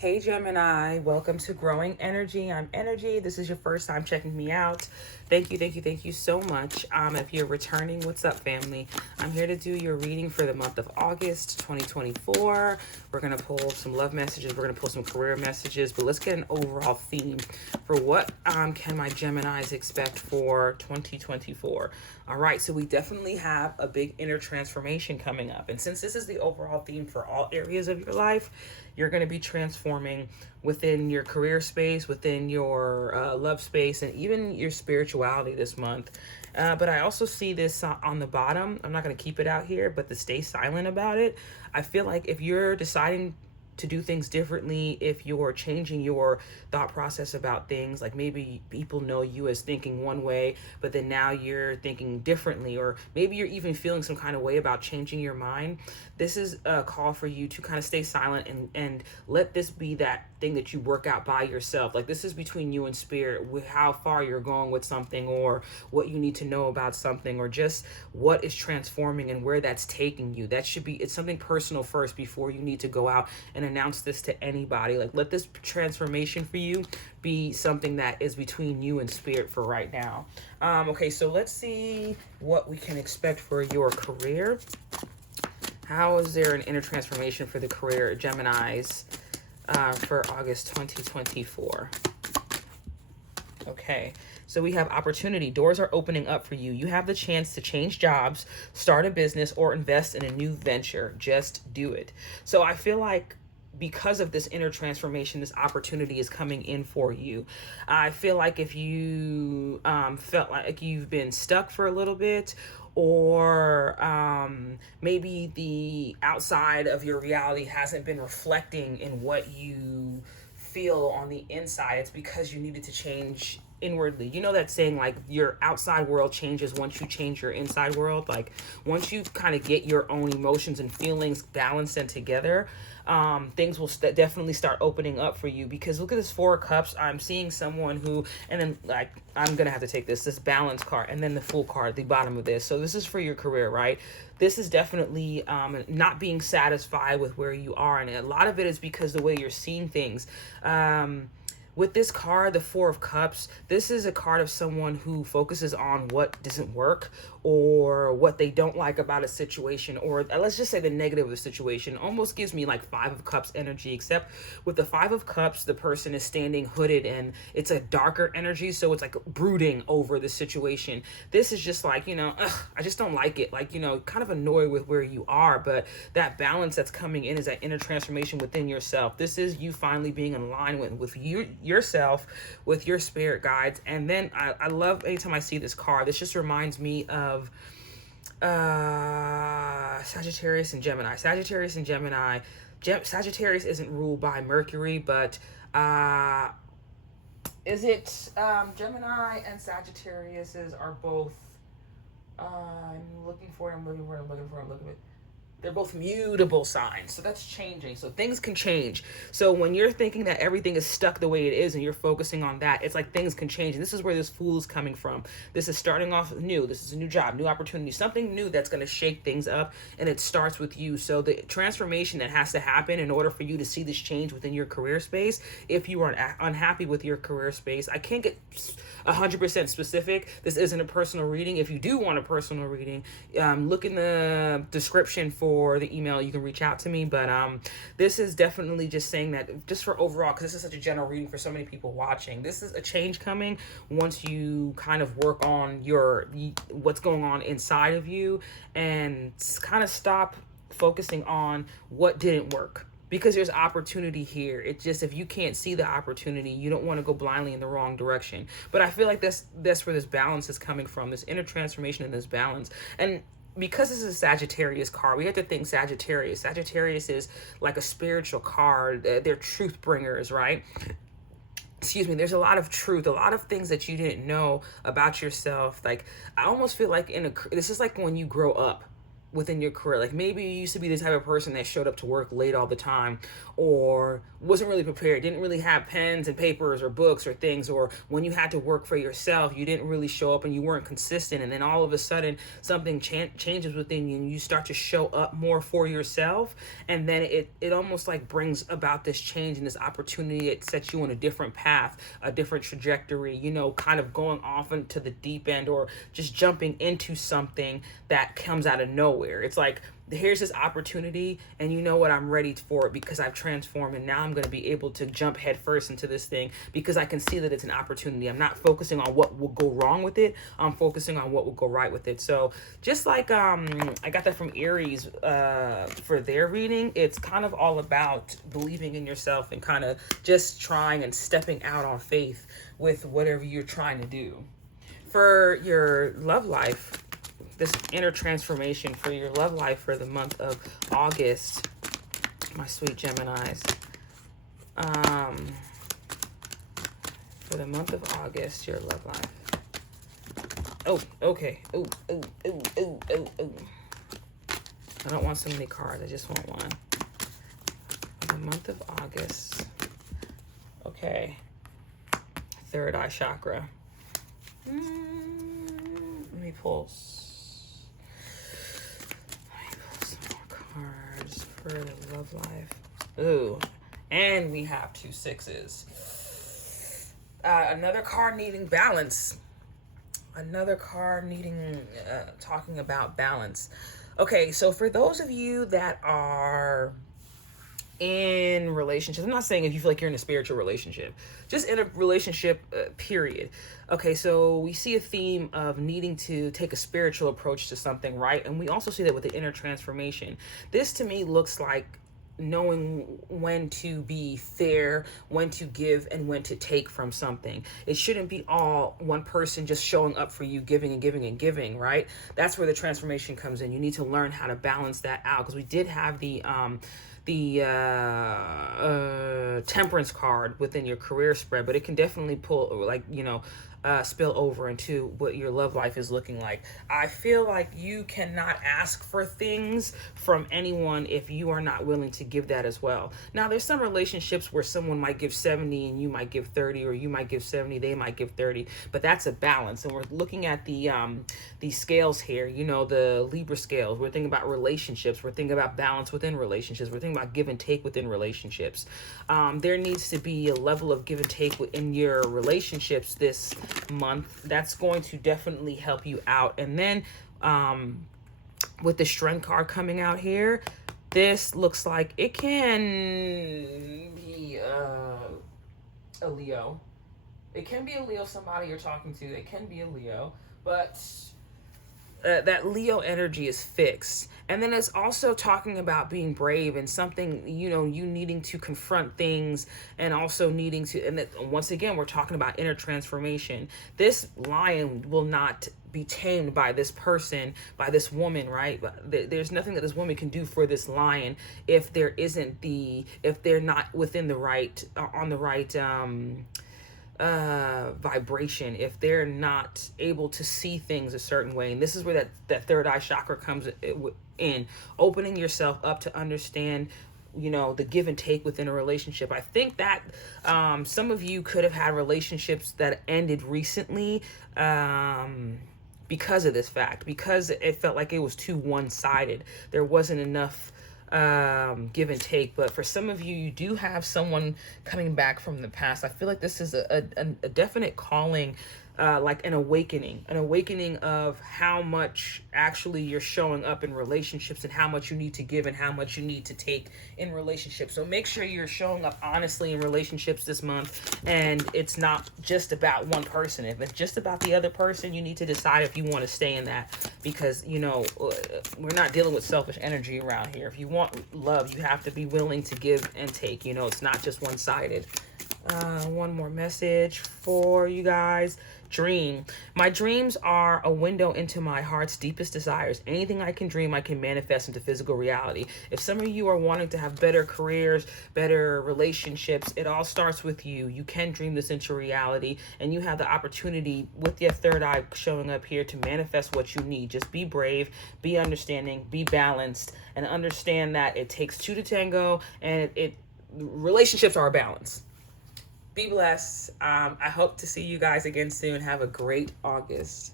Hey Gemini, welcome to Growing Energy. I'm Energy. This is your first time checking me out. Thank you so much. If you're returning, what's up, family? I'm here to do your reading for the month of August 2024. We're going to pull some love messages. We're going to pull some career messages, but let's get an overall theme for what can my Geminis expect for 2024. All right, so we definitely have a big inner transformation coming up. And since this is the overall theme for all areas of your life, you're going to be transforming within your career space, within your love space, and even your spirituality this month. But I also see this on the bottom. I'm not going to keep it out here, but to stay silent about it. I feel like if you're deciding to do things differently, if you're changing your thought process about things, like maybe people know you as thinking one way, but then now you're thinking differently, or maybe you're even feeling some kind of way about changing your mind, this is a call for you to kind of stay silent and let this be that thing that you work out by yourself. Like, this is between you and spirit, with how far you're going with something, or what you need to know about something, or just what is transforming and where that's taking you. That should be, it's something personal first before you need to go out and announce this to anybody. Like, let this transformation for you be something that is between you and spirit for right now. Okay, so let's see what we can expect for your career. How is there an inner transformation for the career, Geminis, for August 2024? Okay, so we have opportunity. Doors are opening up for you. You have the chance to change jobs, start a business, or invest in a new venture. Just do it. So I feel like because of this inner transformation, this opportunity is coming in for you. I feel like if you felt like you've been stuck for a little bit, or maybe the outside of your reality hasn't been reflecting in what you feel on the inside, it's because you needed to change inwardly. You know that saying, like, your outside world changes once you change your inside world. Like, once you kind of get your own emotions and feelings balanced and together, things will definitely start opening up for you. Because look at this Four of Cups. I'm seeing someone who, and then, like, I'm gonna have to take this balance card, and then the Fool card at the bottom of this. So this is for your career, right? This is definitely not being satisfied with where you are, and a lot of it is because the way you're seeing things. With this card, the Four of Cups, this is a card of someone who focuses on what doesn't work, or what they don't like about a situation, or let's just say the negative of the situation. Almost gives me like Five of Cups energy, except with the Five of Cups, the person is standing hooded and it's a darker energy, so it's like brooding over the situation. This is just like, I just don't like it. Like, kind of annoyed with where you are, but that balance that's coming in is that inner transformation within yourself. This is you finally being in alignment with yourself, with your spirit guides. And then I love anytime I see this card. This just reminds me of Sagittarius and Gemini. Sagittarius isn't ruled by Mercury, but is it Gemini and Sagittarius are both I'm looking for it. They're both mutable signs. So that's changing. So things can change. So when you're thinking that everything is stuck the way it is and you're focusing on that, it's like things can change. And this is where this Fool is coming from. This is starting off new. This is a new job, new opportunity, something new that's going to shake things up. And it starts with you. So the transformation that has to happen in order for you to see this change within your career space, if you are unhappy with your career space, I can't get 100% specific. This isn't a personal reading. If you do want a personal reading, look in the description for the email. You can reach out to me, but this is definitely just saying that just for overall, because this is such a general reading for so many people watching. This is a change coming once you kind of work on what's going on inside of you, and kind of stop focusing on what didn't work, because there's opportunity here. It's just, if you can't see the opportunity, you don't want to go blindly in the wrong direction. But I feel like that's where this balance is coming from, this inner transformation and this balance. And because this is a Sagittarius card, we have to think Sagittarius. Sagittarius is like a spiritual card. They're truth bringers, right? Excuse me. There's a lot of truth, a lot of things that you didn't know about yourself. Like, I almost feel like this is like when you grow up. within your career. Like maybe you used to be the type of person that showed up to work late all the time, or wasn't really prepared, didn't really have pens and papers or books or things, or when you had to work for yourself, you didn't really show up and you weren't consistent. And then all of a sudden something changes within you and you start to show up more for yourself. And then it almost like brings about this change and this opportunity. It sets you on a different path, a different trajectory, you know, kind of going off into the deep end, or just jumping into something that comes out of nowhere. It's like, here's this opportunity, and you know what, I'm ready for it because I've transformed, and now I'm going to be able to jump headfirst into this thing because I can see that it's an opportunity. I'm not focusing on what will go wrong with it. I'm focusing on what will go right with it. So just like I got that from Aries for their reading, it's kind of all about believing in yourself and kind of just trying and stepping out on faith with whatever you're trying to do. For your love life, this inner transformation for your love life for the month of August, my sweet Geminis. For the month of August, your love life. Oh, okay. Oh. I don't want so many cards. I just want one. For the month of August. Okay. Third eye chakra. Let me pull some more cards for the love life. Ooh, and we have 2 6s. Another card needing balance. Another card needing, talking about balance. Okay, so for those of you that are in relationships, I'm not saying if you feel like you're in a spiritual relationship, just in a relationship, period. Okay, so we see a theme of needing to take a spiritual approach to something, right? And we also see that with the inner transformation. This to me looks like knowing when to be fair, when to give, and when to take from something. It shouldn't be all one person just showing up for you, giving and giving and giving, right? That's where the transformation comes in. You need to learn how to balance that out, because we did have the temperance card within your career spread, but it can definitely pull, like, you know, spill over into what your love life is looking like. I feel like you cannot ask for things from anyone if you are not willing to give that as well. Now, there's some relationships where someone might give 70 and you might give 30, or you might give 70, they might give 30, but that's a balance. And we're looking at the scales here, you know, the Libra scales. We're thinking about relationships. We're thinking about balance within relationships. We're thinking about give and take within relationships. There needs to be a level of give and take in your relationships this month. That's going to definitely help you out. And then with the strength card coming out here, this looks like it can be a Leo. It can be a Leo, somebody you're talking to. It can be a Leo, but that Leo energy is fixed. And then it's also talking about being brave and something, you know, you needing to confront things, and also needing to, and that, once again, we're talking about inner transformation. This lion will not be tamed by this person, by this woman, right? There's nothing that this woman can do for this lion if there isn't if they're not within the right, on the right, vibration, if they're not able to see things a certain way. And this is where that third eye chakra comes in, opening yourself up to understand, you know, the give and take within a relationship. I think that some of you could have had relationships that ended recently because of this fact, because it felt like it was too one-sided. There wasn't enough give and take. But for some of you, you do have someone coming back from the past. I feel like this is a definite calling, like an awakening of how much actually you're showing up in relationships, and how much you need to give and how much you need to take in relationships. So make sure you're showing up honestly in relationships this month, and it's not just about one person. If it's just about the other person, you need to decide if you want to stay in that, because, you know, we're not dealing with selfish energy around here. If you want love, you have to be willing to give and take. You know, it's not just one-sided. One more message for you guys. Dream. My dreams are a window into my heart's deepest desires. Anything I can dream, I can manifest into physical reality. If some of you are wanting to have better careers, better relationships, it all starts with you. You can dream this into reality, and you have the opportunity with your third eye showing up here to manifest what you need. Just be brave, be understanding, be balanced, and understand that it takes two to tango, and relationships are a balance. Be blessed. I hope to see you guys again soon. Have a great August.